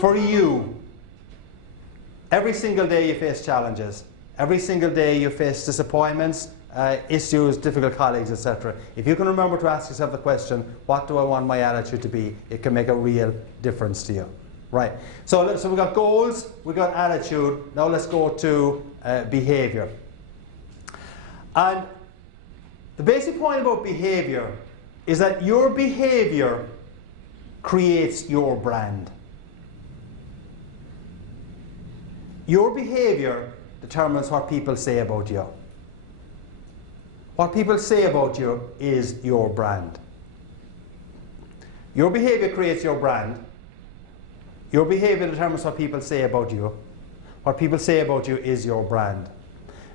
For you, every single day you face challenges. Every single day you face disappointments, issues, difficult colleagues, etc. If you can remember to ask yourself the question, what do I want my attitude to be? It can make a real difference to you. Right. So we've got goals, we've got attitude. Now let's go to behavior. And the basic point about behavior is that your behavior creates your brand. Your behavior determines what people say about you. What people say about you is your brand. Your behavior creates your brand. Your behavior determines what people say about you. What people say about you is your brand.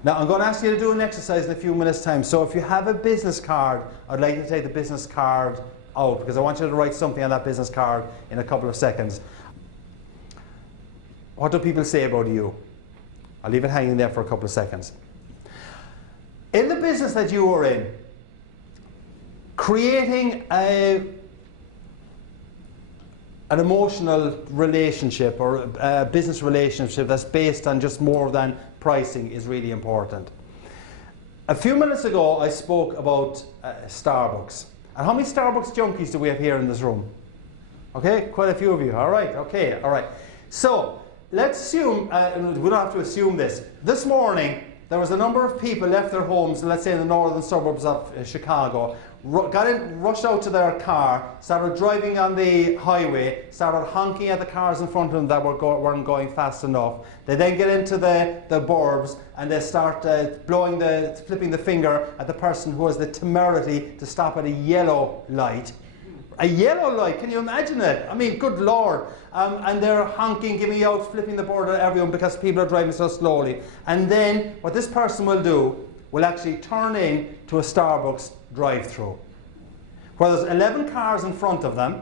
Now I'm going to ask you to do an exercise in a few minutes' time. So if you have a business card, I'd like you to take the business card out because I want you to write something on that business card in a couple of seconds. What do people say about you? I'll leave it hanging there for a couple of seconds. In the business that you are in, creating an emotional relationship or a business relationship that's based on just more than pricing is really important. A few minutes ago I spoke about Starbucks. And how many Starbucks junkies do we have here in this room? Okay, quite a few of you. All right, okay, all right. So let's assume, we don't have to assume this. This morning there was a number of people left their homes, let's say in the northern suburbs of Chicago, rushed out to their car, started driving on the highway, started honking at the cars in front of them that weren't going fast enough. They then get into the burbs and they start flipping the finger at the person who has the temerity to stop at a yellow light. A yellow light, can you imagine it? I mean, good Lord. And they're honking, giving out, flipping the board at everyone because people are driving so slowly. And then what this person will do will actually turn in to a Starbucks drive-through where there's 11 cars in front of them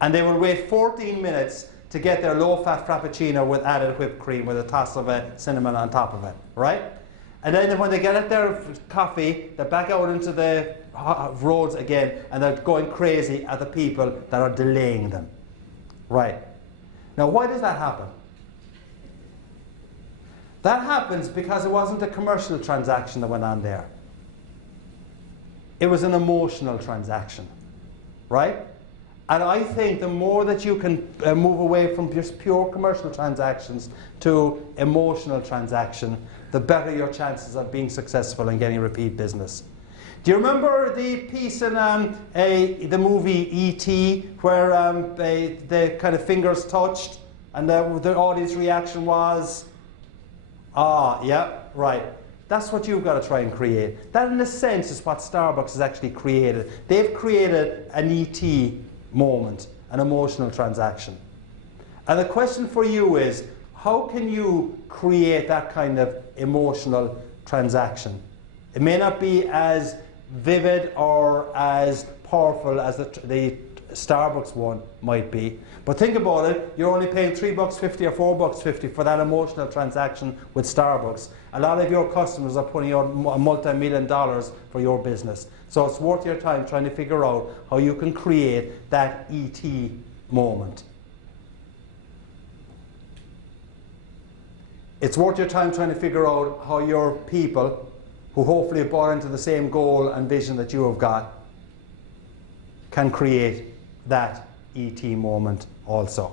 and they will wait 14 minutes to get their low-fat frappuccino with added whipped cream with a toss of cinnamon on top of it, right? And then when they get at their coffee, they're back out into the roads again and they're going crazy at the people that are delaying them. Right. Now why does that happen? That happens because it wasn't a commercial transaction that went on there. It was an emotional transaction. Right? And I think the more that you can move away from just pure commercial transactions to emotional transaction, the better your chances of being successful and getting repeat business. Do you remember the piece in the movie E.T. where the kind of fingers touched and the audience reaction was, ah, yeah, right. That's what you've got to try and create. That in a sense is what Starbucks has actually created. They've created an E.T. moment, an emotional transaction. And the question for you is, how can you create that kind of emotional transaction? It may not be as vivid or as powerful as the Starbucks one might be, but think about it, you're only paying $3.50 or $4.50 for that emotional transaction with Starbucks. A lot of your customers are putting out multi-million dollars for your business. So it's worth your time trying to figure out how you can create that ET moment. It's worth your time trying to figure out how your people who hopefully have bought into the same goal and vision that you have got can create that ET moment also.